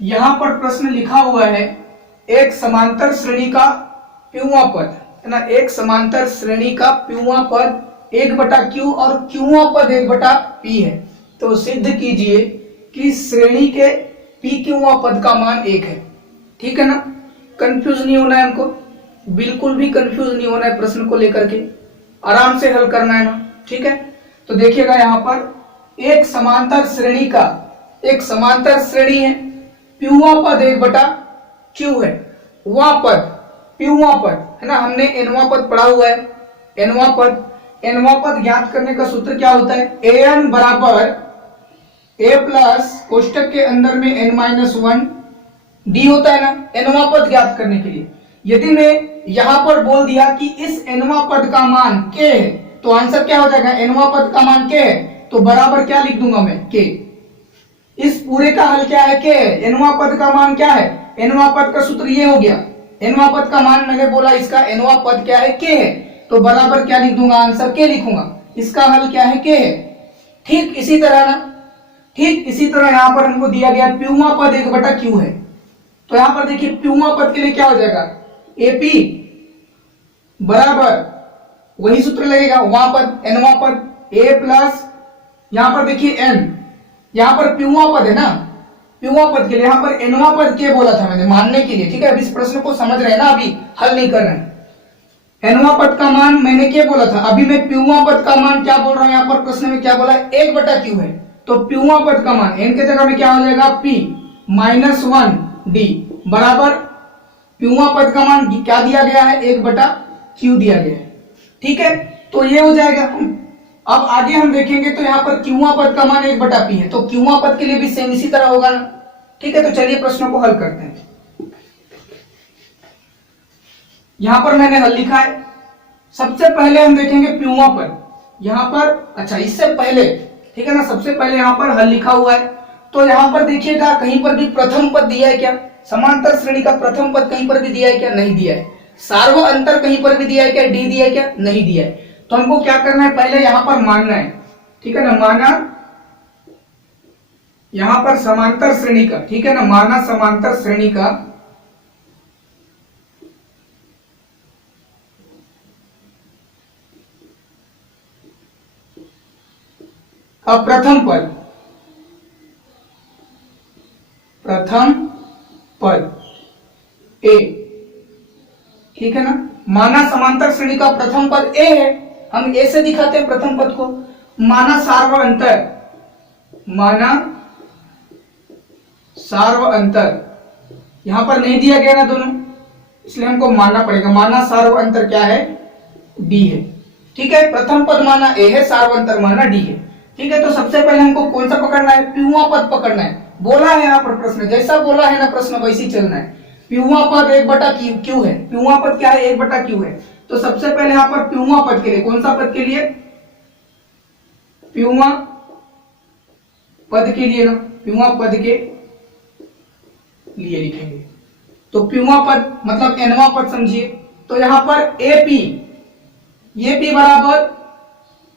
यहां पर प्रश्न लिखा हुआ है एक समांतर श्रेणी का प्यूवा पद है ना, एक समांतर श्रेणी का प्यूवा पद 1/q और क्यूवा पद 1/p है। तो सिद्ध कीजिए कि श्रेणी के p क्यूवा पद का मान 1 है। ठीक है ना, कंफ्यूज नहीं होना है हमको, बिल्कुल भी कंफ्यूज नहीं होना है, प्रश्न को लेकर के आराम से हल करना है ना। ठीक है, तो देखिएगा यहाँ पर एक समांतर श्रेणी है, प्यूवा पद 1/q है, वा पद प्यूवा पद है ना, हमने एनवा पद पढ़ा हुआ है। एनवा पद ज्ञात करने का सूत्र क्या होता है, an बराबर a प्लस कोष्टक के अंदर में n-1 d होता है ना, एनवा पद ज्ञात करने के लिए। यदि मैं यहां पर बोल दिया कि इस एनवा पद का मान k है, तो आंसर क्या हो जाएगा, एनवा पद का मान k है, तो बराबर क्या लिख दूंगा मैं, k। इस पूरे का हल क्या है, k है। एनवा पद का मान क्या है, एनवा पद का सूत्र ये हो गया, एनवा पद का मान मैंने बोला इसका एनवा पद क्या है, k है, तो बराबर क्या लिख दूंगा, आंसर k लिखूंगा। इसका हल क्या है, k है। ठीक इसी तरह यहां पर हमको दिया गया प्यूवा पद 1/q है, तो यहां पर देखिए प्यूवा पद के लिए क्या हो जाएगा, AP बराबर वही सूत्र लगेगा, वहां पद एनवा पद a प्लस यहां पर देखिए n, यहां पर प्यूवा पद है ना, प्यूवा पद के लिए यहां पर एनवा पद के बोला था मैंने मानने के लिए। ठीक है, अभी इस प्रश्न को समझ रहे हैं ना, अभी हल नहीं कर रहे हैं। एनवा पद का मान मैंने क्या बोला था, अभी मैं प्यूवा पद का मान क्या बोल रहा हूं, यहां पर प्रश्न में क्या बोला है, 1/q है, तो प्यूवा पद का मान n के जगह में क्या हो जाएगा, p -1 d बराबर प्यूवा पद का मान क्या दिया गया है, 1/q दिया गया है। ठीक है, तो ये हो जाएगा। अब आगे हम देखेंगे तो यहाँ पर क्यूवा पद का मान 1/p है, तो क्यूवा पद के लिए भी सेम इसी तरह होगा ना। ठीक है, तो चलिए प्रश्नों को हल करते हैं। यहां पर मैंने हल लिखा है। सबसे पहले हम देखेंगे प्यूवा पद, यहां पर अच्छा इससे पहले, ठीक है ना, सबसे पहले यहां पर हल लिखा हुआ है, तो यहां पर देखिएगा कहीं पर भी प्रथम पद दिया है क्या, समांतर श्रेणी का प्रथम पद कहीं पर भी दिया है क्या, नहीं दिया है। सार्व अंतर कहीं पर भी दिया है क्या, डी दिया है क्या, नहीं दिया है। तो हमको क्या करना है, पहले यहां पर मानना है। ठीक है ना, माना यहां पर समांतर श्रेणी का, ठीक है ना, माना समांतर श्रेणी का प्रथम पद ए, ठीक है ना, माना समांतर श्रेणी का प्रथम पद ए है, हम ए से दिखाते हैं प्रथम पद को। माना सार्व अंतर यहां पर नहीं दिया गया ना दोनों, इसलिए हमको मानना पड़ेगा। माना सार्व अंतर क्या है, डी है। ठीक है, प्रथम पद माना ए है, सार्व अंतर माना डी है। ठीक है, तो सबसे पहले हमको कौन सा पकड़ना है, प्यूवा पद पकड़ना है। बोला है यहाँ पर प्रश्न, जैसा बोला है ना प्रश्न वैसे ही चलना है। प्यूवा पद 1/q है, प्यूवा पद क्या है, 1/q है। तो सबसे पहले यहाँ पर प्यूवा पद के लिए, कौन सा पद के लिए, प्यूवा पद के लिए ना, प्यूवा पद के लिए लिखेंगे। तो प्यूवा पद मतलब एनवा पद समझिए। तो यहां पर AP बराबर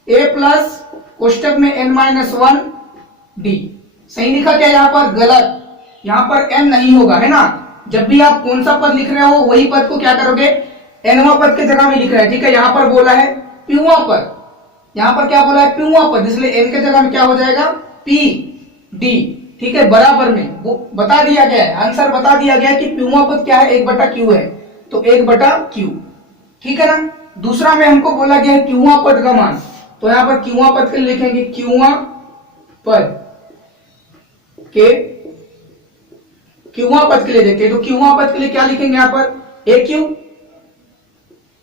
a प्लस कोष्टक में n-1 d, सही लिखा क्या यहाँ पर, गलत, यहाँ पर n नहीं होगा, है ना। जब भी आप कौन सा पद लिख रहे हो वही पद को क्या करोगे, एनवा पद के जगह में लिख रहे हैं। ठीक है, यहाँ पर बोला है प्यूवा पद, यहाँ पर क्या बोला है, प्यूवा पद, इसलिए n के जगह में क्या हो जाएगा, p d। ठीक है, बराबर में वो बता दिया गया है, आंसर बता दिया गया है कि प्यूवा पद क्या है, 1/q है, तो 1/q। ठीक है ना। दूसरा में हमको बोला गया है क्यूवा पद का मान, तो यहां पर क्यूवा पद के लिए लिखेंगे, क्यूवा पद के लिए देखते हैं, तो क्यूवा पद के लिए क्या लिखेंगे, यहां पर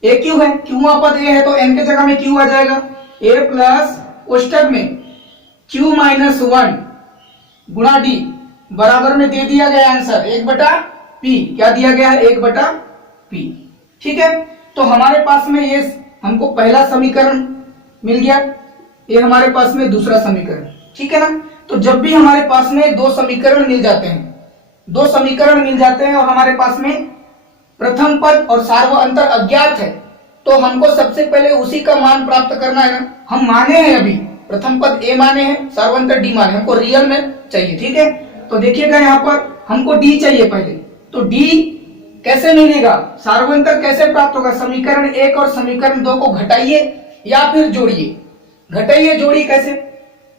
AQ है, क्यूवा पद ए है, तो n के जगह में q आ जाएगा, a प्लस कोष्टक में q -1 गुणा d बराबर में दे दिया गया आंसर 1/p, क्या दिया गया है, 1/p। ठीक है, तो हमारे पास में ये हमको पहला समीकरण मिल गया, ये हमारे पास में दूसरा समीकरण। ठीक है ना, तो जब भी हमारे पास में दो समीकरण मिल जाते हैं और हमारे पास में प्रथम पद और सार्व अंतर अज्ञात है, तो हमको सबसे पहले उसी का मान प्राप्त करना है ना। हम माने हैं, अभी प्रथम पद ए माने हैं, सार्व अंतर डी माने, हमको रियल में चाहिए। ठीक है, तो देखिएगा यहाँ पर हमको डी चाहिए पहले, तो डी कैसे मिलेगा, सार्वंतर कैसे प्राप्त होगा, समीकरण 1 और समीकरण 2 को घटाइए या फिर जोड़िए। घटाइए जोड़िए कैसे,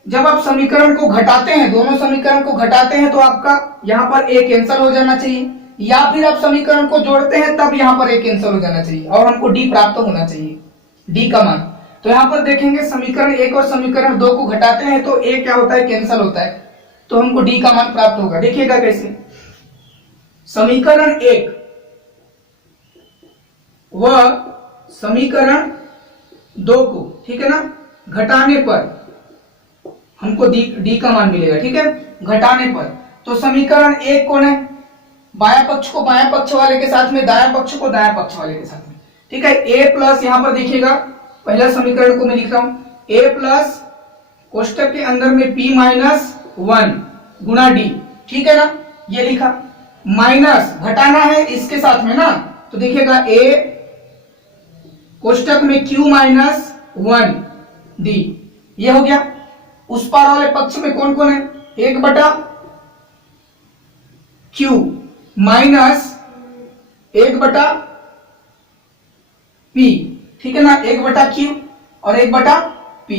जब आप समीकरण को घटाते हैं, दोनों समीकरण को घटाते हैं तो आपका यहाँ पर ए कैंसिल हो जाना चाहिए, या फिर आप समीकरण को जोड़ते हैं तब यहाँ पर ए कैंसिल हो जाना चाहिए और हमको डी प्राप्त होना चाहिए, डी का मान। तो यहाँ पर देखेंगे समीकरण 1 और समीकरण 2 को घटाते हैं तो ए क्या होता है, कैंसिल होता है, तो हमको डी का मान प्राप्त होगा। देखिएगा कैसे, समीकरण 1 व समीकरण 2 को, ठीक है ना, घटाने पर हमको डी का मान मिलेगा, ठीक है, घटाने पर। तो समीकरण 1 कौन है, बाया पक्ष को बाया पक्ष वाले के साथ में, दाया पक्ष को दाया पक्ष वाले के साथ में, ठीक है। ए प्लस, यहां पर देखिएगा पहला समीकरण को मैं लिख रहा हूं, ए प्लस कोष्टक के अंदर में p माइनस 1 गुणा डी, ठीक है ना, ये लिखा, माइनस घटाना है इसके साथ में ना, तो देखिएगा ए कोष्टक में q माइनस 1 डी, ये हो गया। उस पार वाले पक्ष में कौन कौन है, 1/q माइनस 1/p, ठीक है ना, 1/q और 1/p।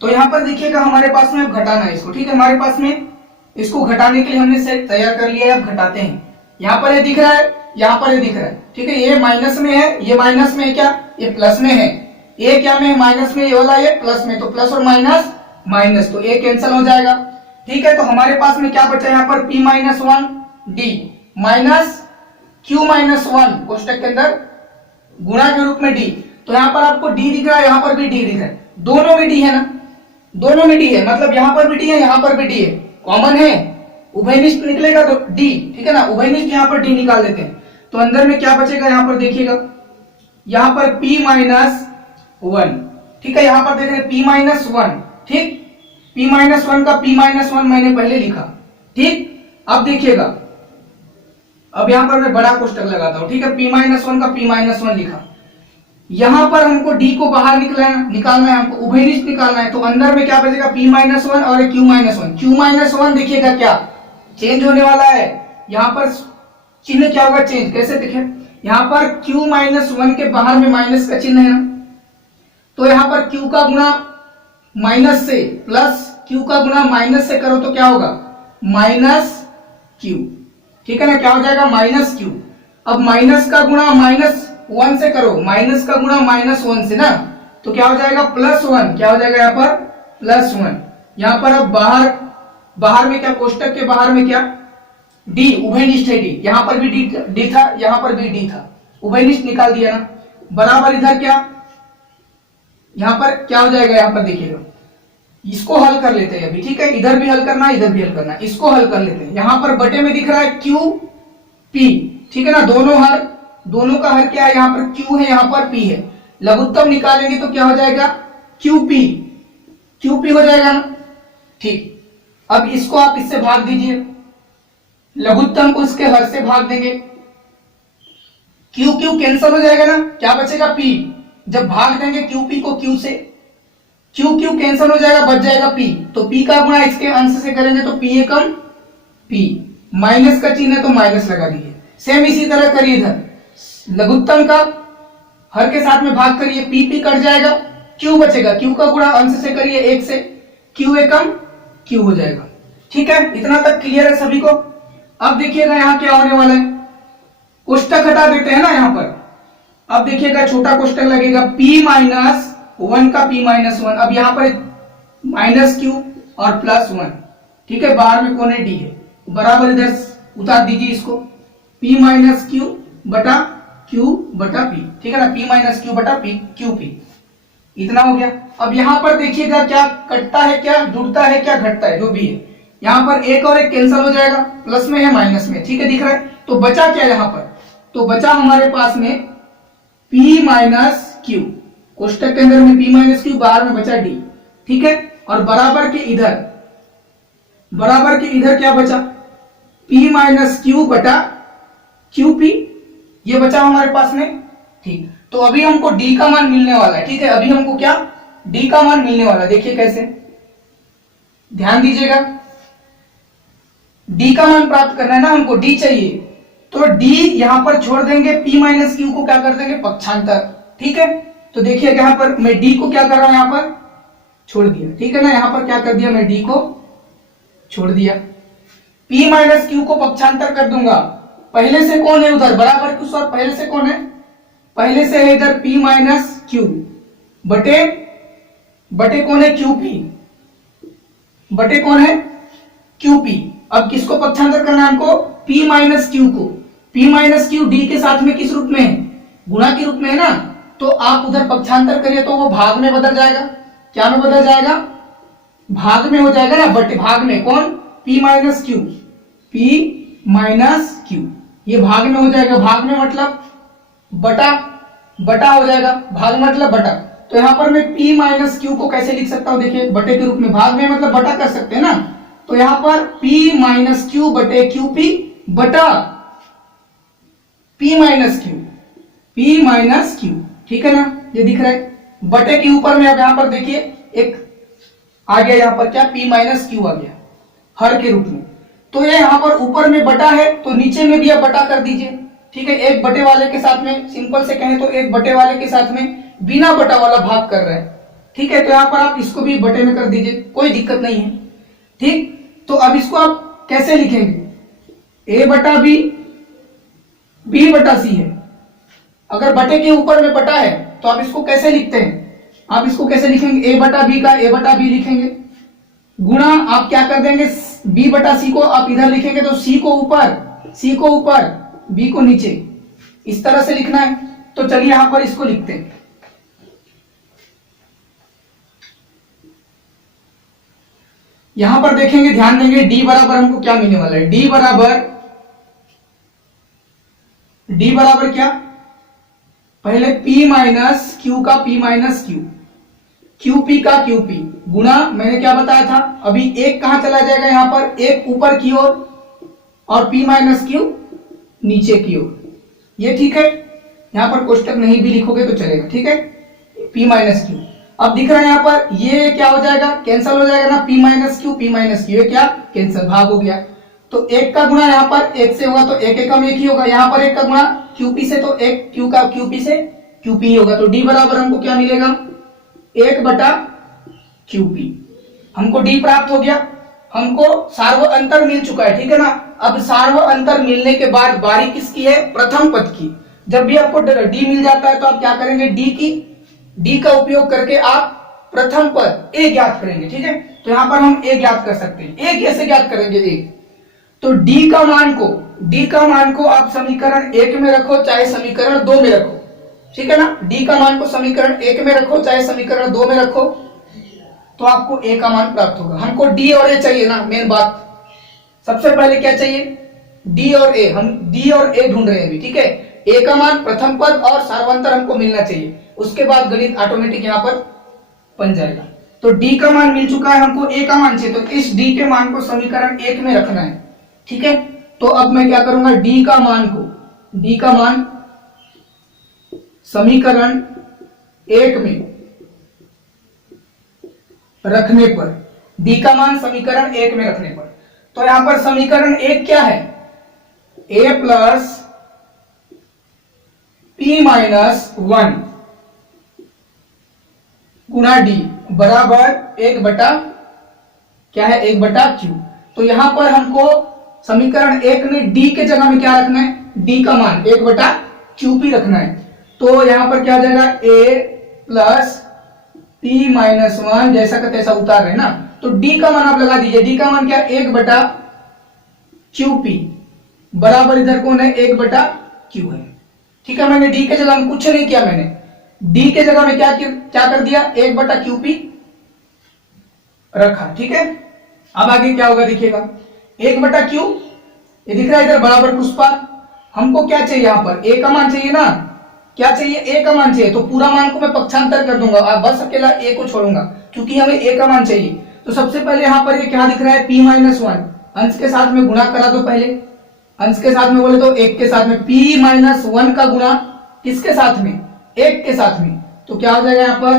तो यहां पर देखिएगा हमारे पास में अब घटाना है इसको, ठीक है, हमारे पास में इसको घटाने के लिए हमने सेट तैयार कर लिया है, अब घटाते हैं। यहां पर ये दिख रहा है, यहां पर ये दिख रहा है, ठीक है, ये माइनस में है, ये माइनस में है, क्या ये प्लस में है, ये क्या में है, माइनस में, ये वाला ये प्लस में, तो प्लस और माइनस माइनस, तो ए कैंसिल हो जाएगा, ठीक है। तो हमारे पास में क्या बचा यहाँ पर, p minus 1 D minus q minus 1 कोष्टक के अंदर गुणा के रूप में डी। तो यहाँ पर आपको डी दिख रहा है, यहाँ पर भी डी दिख रहा है, दोनों में डी है ना, दोनों में डी है, मतलब यहाँ पर भी डी है, यहाँ पर भी डी है, कॉमन है, उभयनिष्ठ निकलेगा तो डी, ठीक है ना, उभयनिष्ठ यहाँ पर डी निकाल देते हैं, तो अंदर में क्या बचेगा, यहाँ पर देखिएगा, यहाँ पर p माइनस 1, ठीक है, यहाँ पर देख रहे हैं p माइनस 1, ठीक, p माइनस 1 का p माइनस 1 मैंने पहले लिखा, ठीक। अब देखिएगा, अब यहां पर मैं बड़ा कोष्टक लगाता हूं, ठीक है, p माइनस 1 का p माइनस 1 लिखा, यहां पर हमको d को बाहर निकालना है, हमको उभयनिष्ठ निकालना है, तो अंदर में क्या बचेगा, p माइनस 1 और q माइनस 1, q माइनस 1 देखिएगा क्या चेंज होने वाला है, यहां पर चिन्ह क्या होगा, चेंज, कैसे दिखे, यहां पर q माइनस 1 के बाहर में माइनस का चिन्ह है ना, तो यहां पर q का गुणा माइनस से प्लस, q का गुणा माइनस से करो तो क्या होगा, माइनस q, ठीक है ना, क्या हो जाएगा, माइनस q। अब माइनस का गुणा माइनस 1 से करो, माइनस का गुणा माइनस 1 से ना, तो क्या हो जाएगा, प्लस 1, क्या हो जाएगा यहाँ पर, प्लस 1। यहाँ पर अब बाहर में क्या, कोष्टक के बाहर में क्या, d, उभयनिष्ठ है d, यहाँ पर भी d था, यहाँ पर भी d था, उभयनिष्ठ निकाल दिया ना, बराबर इधर क्या, यहां पर क्या हो जाएगा, यहां पर देखिएगा, इसको हल कर लेते हैं अभी, ठीक है, इधर भी हल करना है, इधर भी हल करना है, इसको हल कर लेते हैं। यहां पर बटे में दिख रहा है q p, ठीक है ना, दोनों का हर क्या है, यहाँ पर q है, यहाँ पर p है, लघुत्तम निकालेंगे तो क्या हो जाएगा, qp हो जाएगा ना, ठीक। अब इसको आप इससे भाग दीजिए, लघुत्तम को इसके हर से भाग देंगे, q कैंसिल हो जाएगा ना, क्या बचेगा, p, जब भाग देंगे qp को q से, q कैंसिल हो जाएगा, बच जाएगा p, तो p का गुणा इसके अंश से करेंगे तो p एकम p, माइनस का चिन्ह है तो माइनस लगा दीजिए। सेम इसी तरह करिए, इधर लघुत्तम का हर के साथ में भाग करिए, p कट जाएगा, q बचेगा, q का गुणा अंश से करिए 1 से, q एकम q हो जाएगा, ठीक है। इतना तक क्लियर है सभी को। अब देखिएगा यहाँ क्या होने वाला है, कोष्टक हटा देते हैं ना यहाँ पर, अब देखिएगा छोटा कोष्टक लगेगा, p माइनस 1 का p माइनस 1, अब यहाँ पर माइनस q और प्लस 1, ठीक है, बाहर में कौन है, d है, बराबर इधर उतार दीजिए इसको, p माइनस q बटा p, ठीक है ना, p माइनस q बटा qp, इतना हो गया। अब यहाँ पर देखिएगा क्या कटता है, क्या जुड़ता है, क्या घटता है, जो भी है, यहाँ पर एक और एक कैंसिल हो जाएगा, प्लस में है माइनस में, ठीक है, दिख रहा है। तो बचा क्या यहाँ पर, तो बचा हमारे पास में p माइनस q, कोष्टक के अंदर में p माइनस q, बाहर में बचा d, ठीक है, और बराबर के इधर क्या बचा, p माइनस q बटा qp, ये बचा हमारे पास में, ठीक। तो अभी हमको d का मान मिलने वाला है, ठीक है, अभी हमको क्या, d का मान मिलने वाला है, देखिए कैसे, ध्यान दीजिएगा, डी का मान प्राप्त करना है ना हमको, डी चाहिए, तो डी यहां पर छोड़ देंगे, पी माइनस क्यू को क्या कर देंगे, पक्षांतर। ठीक है, तो देखिए यहां पर मैं डी को क्या कर रहा हूं, यहां पर छोड़ दिया। ठीक है ना, यहां पर क्या कर दिया, मैं डी को छोड़ दिया, पी माइनस क्यू को पक्षांतर कर दूंगा। पहले से कौन है उधर, बराबर क्यू सर, पहले से कौन है, पहले से है इधर पी माइनस क्यू बटे बटे कौन है, क्यू पी, बटे कौन है, क्यू पी। अब किसको पक्षांतर करना है हमको, P माइनस क्यू को। P माइनस क्यू डी के साथ में किस रूप में है, गुणा के रूप में है ना, तो आप उधर पक्षांतर करिए तो वो भाग में बदल जाएगा। क्या में बदल जाएगा, भाग में हो जाएगा ना, बट भाग में कौन, P minus Q, P minus Q, ये भाग में हो जाएगा। भाग में मतलब बटा, बटा हो जाएगा, भाग मतलब बटा। तो यहां पर मैं P माइनस क्यू को कैसे लिख सकता हूं, देखिए बटे के रूप में, भाग में मतलब बटा कर सकते हैं ना, तो यहां पर P माइनस क्यू बटे क्यू पी बटा P minus Q, P minus Q. ठीक है ना, ये दिख रहा है, बटे के ऊपर में अब यहां पर देखिए एक आ गया, यहां पर क्या, P माइनस क्यू आ गया हर के रूप में। तो ये यहां पर ऊपर में बटा है तो नीचे में भी आप बटा कर दीजिए। ठीक है, एक बटे वाले के साथ में, सिंपल से कहें तो एक बटे वाले के साथ में बिना बटा वाला भाग कर रहे हैं। ठीक है, तो यहां पर आप इसको भी बटे में कर दीजिए, कोई दिक्कत नहीं है। ठीक, तो अब इसको आप कैसे लिखेंगे, a बटा बी, b बटा सी है। अगर बटे के ऊपर में बटा है तो आप इसको कैसे लिखते हैं, आप इसको कैसे लिखेंगे, a बटा बी का a बटा बी लिखेंगे, गुणा आप क्या कर देंगे, b बटा सी को आप इधर लिखेंगे तो c को ऊपर, c को ऊपर, b को नीचे, इस तरह से लिखना है। तो चलिए यहां पर इसको लिखते हैं। यहां पर देखेंगे, ध्यान देंगे, d बराबर हमको क्या मिलने वाला है, d बराबर क्या, पहले p माइनस क्यू का p minus Q, Q P का क्यू पी, गुणा मैंने क्या बताया था, अभी एक कहां चला जाएगा, यहां पर एक ऊपर की ओर और p माइनस क्यू नीचे की ओर, ये ठीक है। यहां पर कोष्टक नहीं भी लिखोगे तो चलेगा। ठीक है, p माइनस क्यू, अब दिख रहा है यहां पर ये क्या हो जाएगा, कैंसल हो जाएगा ना, p minus Q, p minus Q, ये क्या कैंसल, भाग हो गया। तो एक का गुणा यहाँ पर एक से होगा तो एक एकम एक ही होगा, यहाँ पर एक का गुणा क्यूपी से तो एक क्यू का क्यूपी से क्यूपी ही होगा। तो डी बराबर हमको क्या मिलेगा, एक बटा क्यूपी। हमको डी प्राप्त हो गया, हमको सार्व अंतर मिल चुका है। ठीक है ना, अब सार्व अंतर मिलने के बाद बारी किसकी है, प्रथम पद की। जब भी आपको डी मिल जाता है तो आप क्या करेंगे, डी का उपयोग करके आप प्रथम पद ए ज्ञात करेंगे। ठीक है, तो यहां पर हम ए ज्ञात कर सकते हैं। ए कैसे ज्ञात करेंगे, ए तो डी का मान को आप समीकरण 1 में रखो चाहे समीकरण 2 में रखो। ठीक है ना, डी का मान को समीकरण 1 में रखो चाहे समीकरण 2 में रखो, तो आपको ए का मान प्राप्त होगा। हमको डी और ए चाहिए ना, मेन बात। सबसे पहले क्या चाहिए, डी और ए, हम डी और ए ढूंढ रहे हैं अभी। ठीक है, ए का मान प्रथम पद और सार्वंतर हमको मिलना चाहिए, उसके बाद गणित ऑटोमेटिक यहां पर बन जाएगा। तो डी का मान मिल चुका है, हमको ए का मान चाहिए, तो इस डी के मान को समीकरण 1 में रखना है। ठीक है, तो अब मैं क्या करूंगा, डी का मान समीकरण 1 में रखने पर, डी का मान समीकरण 1 में रखने पर, तो यहां पर समीकरण 1 क्या है, a प्लस p माइनस 1 गुणा डी बराबर 1 बटा क्या है, 1 बटा क्यू। तो यहां पर हमको समीकरण 1 में डी के जगह में क्या रखना है, डी का मान 1 बटा क्यू पी रखना है। तो यहां पर क्या हो जाएगा, a प्लस p माइनस 1, जैसा का तैसा उतार रहे हैं ना, तो डी का मान आप लगा दीजिए। डी का मान क्या, 1 बटा क्यू पी बराबर इधर कौन है, 1 बटा क्यू है। ठीक है, मैंने डी के जगह में कुछ नहीं किया, मैंने डी के जगह में क्या कर दिया, 1 बटा क्यू पी रखा। ठीक है, अब आगे क्या होगा देखिएगा, 1 बटा क्यू, ये दिख रहा है इधर बराबर पुष्पा। हमको क्या चाहिए, यहां पर ए का मान चाहिए ना, क्या चाहिए, ए का मान चाहिए, तो पूरा मान को मैं पक्षांतर कर दूंगा, बस अकेला ए को छोड़ूंगा क्योंकि हमें ए का मान चाहिए। तो सबसे पहले यहां पर ये क्या दिख रहा है, p माइनस 1, अंश के साथ में गुणा करा दो, पहले अंश के साथ में बोले तो 1 के साथ में, p माइनस 1 का गुणा किसके साथ में, 1 के साथ में, तो क्या हो जाएगा यहाँ पर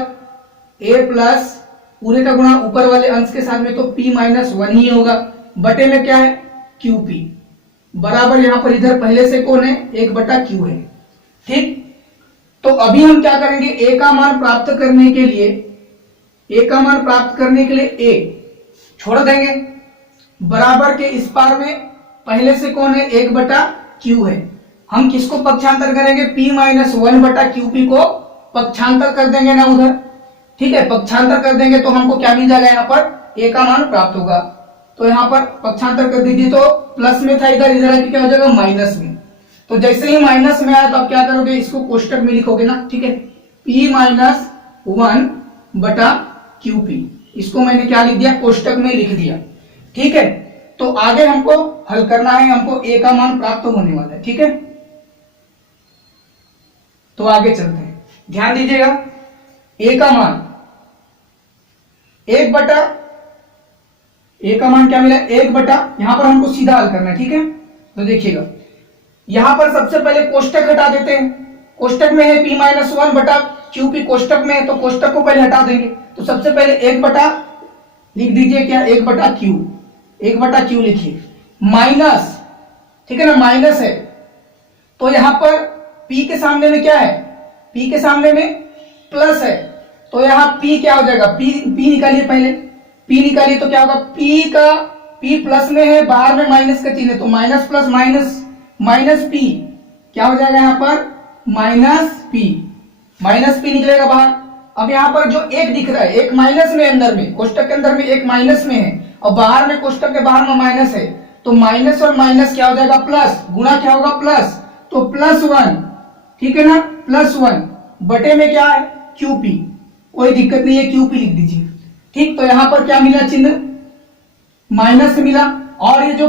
a प्लस पूरे का गुणा ऊपर वाले अंश के साथ में, तो p माइनस 1 ही होगा, बटे में क्या है क्यू पी बराबर यहाँ पर इधर पहले से कौन है, 1/q है। ठीक, तो अभी हम क्या करेंगे, ए का मान प्राप्त करने के लिए, ए का मान प्राप्त करने के लिए ए छोड़ देंगे, बराबर के इस पार में पहले से कौन है, 1/q है। हम किसको पक्षांतर करेंगे, p - 1/qp को पक्षांतर कर देंगे ना उधर। ठीक है, पक्षांतर कर देंगे तो हमको क्या मिल जाएगा, यहाँ पर a का मान प्राप्त होगा। तो यहाँ पर पक्षांतर कर दीजिए, तो प्लस में था इधर, इधर आके क्या हो जाएगा, माइनस में। तो जैसे ही माइनस में आया तो आप क्या करोगे, इसको कोष्टक में लिखोगे ना। ठीक है, p - 1/qp, इसको मैंने क्या लिख दिया, कोष्टक में लिख दिया। ठीक है, तो आगे हमको हल करना है, हमको a का मान प्राप्त होने वाला है। ठीक है, तो आगे चलते हैं, ध्यान दीजिएगा। a का मान 1/, a का मान क्या मिला, 1/, यहां पर हमको सीधा हल करना है। ठीक है, तो देखिएगा, यहां पर सबसे पहले कोष्टक हटा देते हैं। कोष्टक में है p - 1/qp, कोष्टक में है तो कोष्टक को पहले हटा देंगे। तो सबसे पहले 1/, लिख दीजिए क्या, 1/q, 1/q लिखिए, माइनस, ठीक है ना, माइनस है तो यहां पर p के सामने में क्या है, p के सामने में प्लस है, तो यहां p क्या हो जाएगा, p निकालिए, पहले p निकालिए तो क्या होगा, p प्लस में है, बाहर में माइनस का चिन्ह है, तो minus plus minus minus p क्या हो जाएगा, यहां पर माइनस p निकलेगा बाहर। अब यहां पर जो एक दिख रहा है, एक माइनस में, अंदर में कोष्टक के अंदर में एक माइनस में है और बाहर में कोष्टक के बाहर में माइनस है, तो माइनस और माइनस क्या हो जाएगा, प्लस, गुणा क्या होगा, प्लस, तो +1, ठीक है ना, +1 बटे में क्या है, QP, कोई दिक्कत नहीं है, QP लिख दीजिए। ठीक, तो यहां पर क्या मिला, चिन्ह माइनस मिला, और ये जो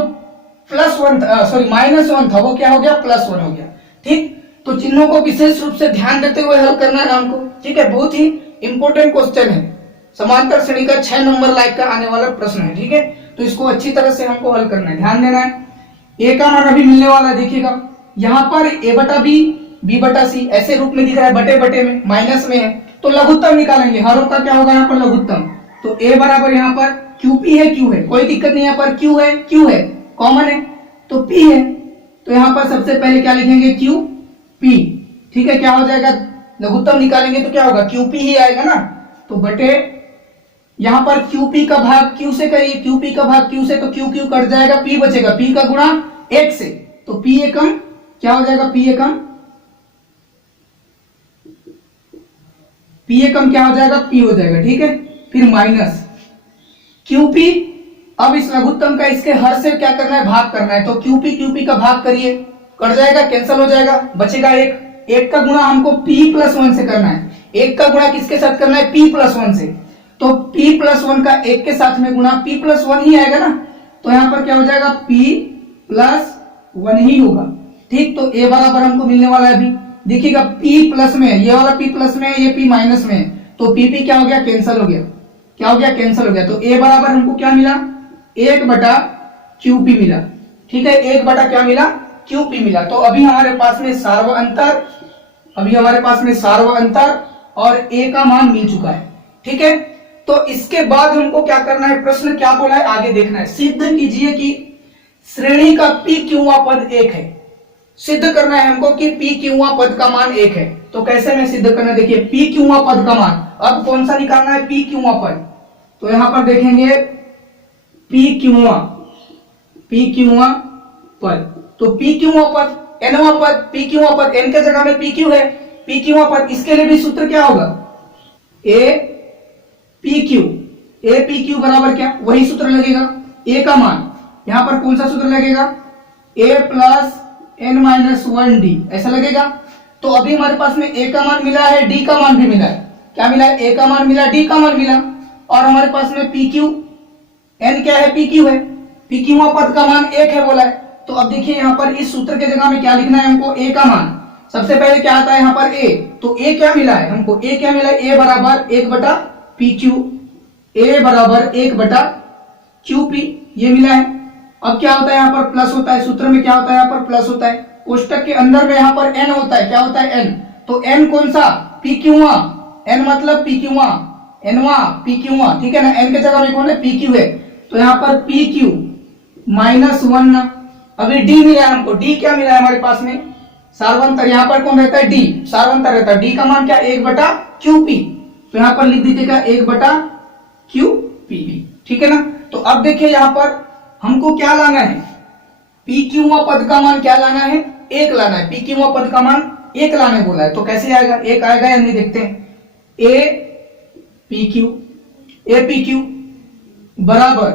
+1 था, सॉरी -1 था, वो क्या हो गया, +1 हो गया। ठीक, तो चिन्हों को विशेष रूप से ध्यान देते हुए हल करना है हमको। ठीक है, बहुत ही इंपॉर्टेंट क्वेश्चन है, समांतर श्रेणी का 6 नंबर लाइक का आने वाला प्रश्न है। ठीक है, तो इसको अच्छी तरह से हमको हल करना है, ध्यान देना है। ए का मान अभी मिलने वाला है, देखिएगा यहां पर a/b, b/c ऐसे रूप में दिख रहा है, बटे बटे में, माइनस में है, तो लघुत्तम निकालेंगे, हरों का क्या होगा यहाँ पर, लघुत्तम। तो a बराबर यहाँ पर QP है, Q है, कोई दिक्कत नहीं, यहाँ पर Q है, कॉमन है, तो P है, तो यहाँ पर सबसे पहले क्या लिखेंगे, QP। ठीक है, क्या हो जाएगा, लघुत्तम निकालेंगे तो क्या होगा, QP ही आएगा ना, तो बटे यहां पर QP का भाग Q से करिए, QP का भाग Q से, तो QQ कट जाएगा, P बचेगा, P का गुणा 1 से, तो P एकम क्या हो जाएगा, P एकम क्या हो जाएगा, P हो जाएगा। ठीक है, फिर माइनस QP, अब इस लघुत्तम का इसके हर से क्या करना है, भाग करना है, तो QP का भाग करिए, कट जाएगा, कैंसिल हो जाएगा, बचेगा 1 का गुणा हमको P+1 से करना है, 1 का गुणा किसके साथ करना है, P+1 से, तो P+1 का 1 के साथ में गुणा P+1 ही आएगा ना, तो यहां पर क्या हो जाएगा, P+1 ही होगा। ठीक, तो a बराबर हमको मिलने वाला है, अभी देखिएगा p प्लस में है, ये वाला p प्लस में है, ये p माइनस में है, तो p क्या हो गया, कैंसिल हो गया, क्या हो गया, कैंसिल हो गया, तो a बराबर हमको क्या मिला, 1/QP मिला। ठीक है, 1 क्या मिला, QP मिला। तो अभी हमारे पास में सार्व अंतर और a का मान मिल चुका है। ठीक है, तो इसके बाद हमको क्या करना है, प्रश्न क्या बोला है आगे देखना है। सिद्ध कीजिए कि श्रेणी का p क्यूवा पद 1 है। सिद्ध करना है हमको कि p क्यूवा पद का मान 1 है। तो कैसे में सिद्ध करना है, देखिए p क्यूवा पद का मान, अब कौन सा निकालना है, p क्यूवा पद, तो यहां पर देखेंगे p क्यूवा पद, तो p क्यूवा पद, nवा पद, p क्यूवा पद, n के जगह में p क्यू है, p क्यूवा पद, इसके लिए भी सूत्र क्या होगा, a p क्यू बराबर क्या, वही सूत्र लगेगा, a का मान, यहां पर कौन सा सूत्र लगेगा, a plus n minus 1d, ऐसा लगेगा। तो अभी हमारे पास में a का मान मिला है, d का मान भी मिला है, क्या मिला है, a का मान मिला, d का मान मिला, और हमारे पास में p क्यू, n क्या है, p क्यू है, p क्यू पद का मान 1 है बोला है। तो अब देखिए यहाँ पर इस सूत्र के जगह में क्या लिखना है हमको, a का मान, सबसे पहले क्या आता है यहाँ पर a, तो a क्या मिला है हमको, a क्या मिला है, a बराबर 1/pq, a बराबर 1/qp, ये मिला है। अब क्या होता है यहाँ पर प्लस होता है, सूत्र में क्या होता है यहाँ पर प्लस होता है, कोष्टक के अंदर में यहाँ पर n होता है, क्या होता है n, तो n कौन सा, p क्यूआ, n मतलब p क्यूआ, nवा p क्यूआ, ठीक है ना, n के जगह में कौन है, p क्यू है, तो यहाँ पर p क्यू -1 ना, अभी डी मिला है हमको, डी क्या मिला है हमारे पास में, सार्वंतर, यहाँ पर कौन रहता है, डी, सार्वंतर रहता है, डी का मान क्या, 1/QP, तो यहाँ पर लिख दीजिएगा 1/QP, ठीक है ना। तो अब देखिए यहाँ पर हमको क्या लाना है, PQ पद का मान क्या लाना है, 1 लाना है, PQ पद का मान 1 लाने बोला है, तो कैसे आएगा, 1 आएगा या नहीं देखते हैं, APQ बराबर,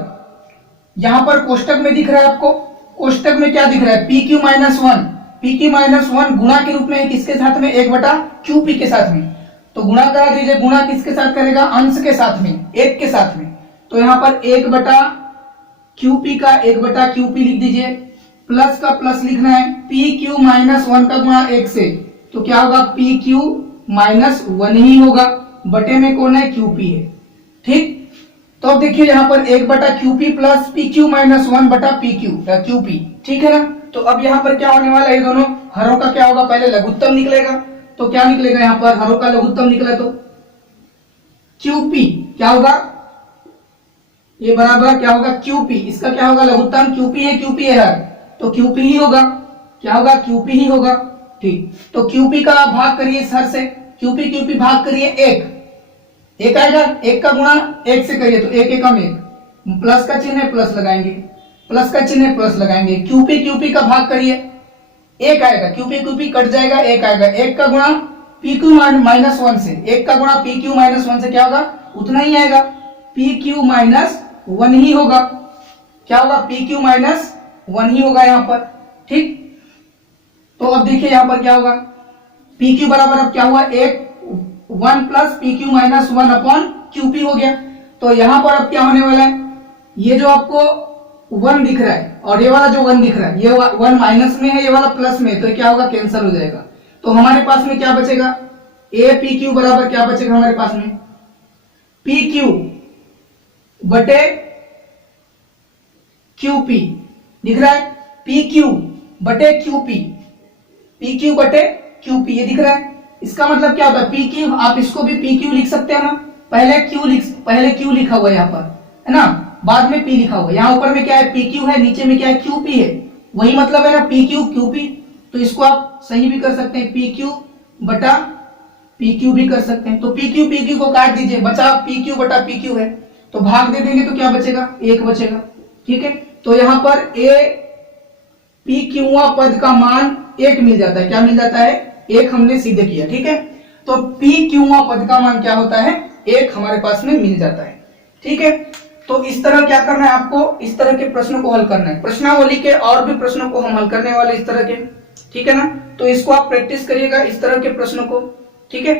यहां पर कोष्टक में दिख रहा है आपको, कोष्टक में क्या दिख रहा है, PQ -1 गुणा के रूप में है, किसके साथ में, 1/QP के साथ में, तो गुणा करा दीजिए, गुणा किसके साथ करेगा, अंश के साथ में, 1 के साथ में, तो यहां पर 1/QP का 1/QP लिख दीजिए, प्लस का प्लस लिखना है, PQ -1 का गुणा 1 से, तो क्या होगा, PQ -1 ही होगा, बटे में कौन है, QP है, ठीक। तो अब देखिए यहाँ पर 1/QP प्लस PQ -1/QP, ठीक है ना। तो अब यहाँ पर क्या होने वाला है, दोनों हरों का क्या होगा, पहले लघुत्तम निकलेगा, तो क्या निकलेगा, यहाँ पर हरों का लघुत्तम निकला तो QP क्या होगा, ये बराबर क्या होगा, QP, इसका क्या होगा, लघुत्तम QP है हर, तो QP ही होगा, क्या होगा, QP ही होगा, ठीक। तो QP का भाग करिए इस हर से, QP भाग करिए 1 आएगा, 1 का गुणा 1 से करिए, तो 1 एकम 1, प्लस का चिन्ह है प्लस लगाएंगे, प्लस का चिन्ह है प्लस लगाएंगे, QP का भाग करिए, 1 आएगा, QP कट जाएगा, 1 आएगा, 1 का गुणा PQ -1 से, 1 का गुणा PQ -1 से क्या होगा, उतना ही आएगा, PQ -1 ही होगा, क्या होगा, PQ -1 ही होगा यहाँ पर, ठीक। तो अब देखिए यहाँ पर क्या होगा, PQ बराबर अब क्या हुआ, 1 प्लस PQ -1/QP हो गया, तो यहाँ पर अब क्या होने वाला है, ये जो आपको 1 दिख रहा है और ये वाला जो 1 दिख रहा है, ये 1 माइनस में है, ये वाला प्लस में है, तो क्या होगा, कैंसिल हो जाएगा, तो हमारे पास में क्या बचेगा, APQ बराबर क्या बचेगा हमारे पास में, PQ बटे QP दिख रहा है, PQ बटे QP ये दिख रहा है, इसका मतलब क्या होता है, PQ, आप इसको भी PQ लिख सकते हैं ना, पहले Q लिखा हुआ है यहाँ पर, है ना, बाद में P लिखा हुआ है, यहाँ ऊपर में क्या है, PQ है, नीचे में क्या है, QP है, वही मतलब है ना, PQ QP, तो इसको आप सही भी कर सकते हैं, PQ बटा PQ भी कर सकते हैं, तो PQ को काट दीजिए, बचा PQ बटा PQ है, तो भाग दे देंगे तो क्या बचेगा, 1 बचेगा, ठीक है। तो यहाँ पर PQ पद का मान 1 मिल जाता है, क्या मिल जाता है, 1 हमने सिद्ध किया, ठीक है। तो PQ पद का मान क्या होता है, 1 हमारे पास में मिल जाता है, ठीक है। तो इस तरह क्या करना है आपको, इस तरह के प्रश्नों को हल करना है, प्रश्नावली के और भी प्रश्नों को हम हल करने वाले इस तरह के, ठीक है ना। तो इसको आप प्रैक्टिस करिएगा इस तरह के प्रश्नों को, ठीक है।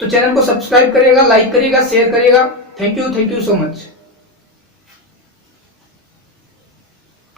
तो चैनल को सब्सक्राइब करिएगा, लाइक करिएगा, शेयर करिएगा, थैंक यू सो मच।